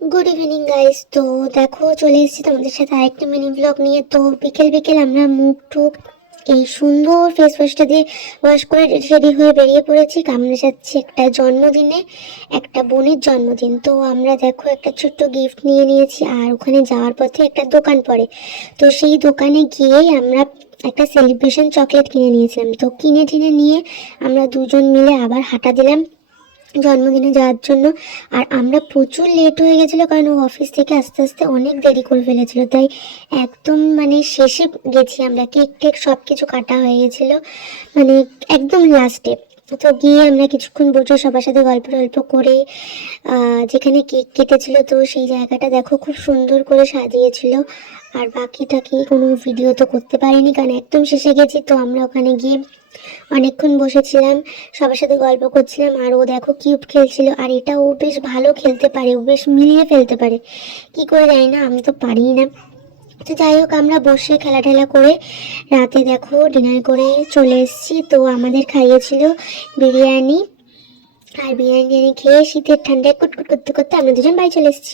Good evening guys. তো দেখো চলে এসেছি তোমাদের সাথে আরেকটা মিনি ব্লগ নিয়ে। তো বিকেল বিকেল আমরা মুখ টুক এই সুন্দর ফেস ওয়াশটা দিয়ে ওয়াশ করে রেডি হয়ে বেরিয়ে পড়েছি। আমরা যাচ্ছি একটা জন্মদিনে, একটা বোনের জন্মদিন। তো আমরা দেখো একটা ছোট্ট গিফট নিয়ে নিয়েছি, আর ওখানে যাওয়ার পথে একটা দোকান পড়ে। তো সেই দোকানে গিয়েই আমরা একটা সেলিব্রেশন চকলেট কিনে নিয়েছিলাম। তো কিনে টিনে নিয়ে আমরা দুজন মিলে আবার হাঁটা দিলাম জন্মদিনে যাওয়ার জন্য। আর আমরা প্রচুর লেট হয়ে গেছিলো, কারণ ও অফিস থেকে আস্তে আস্তে অনেক দেরি করে ফেলেছিল। তাই একদম শেষে গেছি আমরা, কেক টেক সব কিছু কাটা হয়ে গেছিলো, মানে একদম লাস্টে। তো গিয়ে আমরা কিছুক্ষণ বসে সবার সাথে গল্প টল্প করে যেখানে কেক কেটেছিল, তো সেই জায়গাটা দেখো খুব সুন্দর করে সাজিয়েছিল। আর বাকিটাকে কোনো ভিডিও তো করতে পারিনি, কারণ একদম শেষে গেছি। তো আমরা ওখানে গিয়ে অনেকক্ষণ বসেছিলাম, সবার সাথে গল্প করছিলাম। আর ও দেখো কিউব খেলছিল, আর এটা ও বেশ ভালো খেলতে পারে, ও বেশ মিলিয়ে ফেলতে পারে, কি করে জানি না, আমি তো পারি না। তো যাই হোক, আমরা বসে খেলা টেলা করে রাতে দেখো ডিনার করে চলে এসেছি। তো আমাদের খাইয়েছিল বিরিয়ানি, আর বিরিয়ানি খেয়ে শীতের ঠান্ডায় কুটকুট করতে করতে আমরা দুজন বাড়ি চলে এসেছি।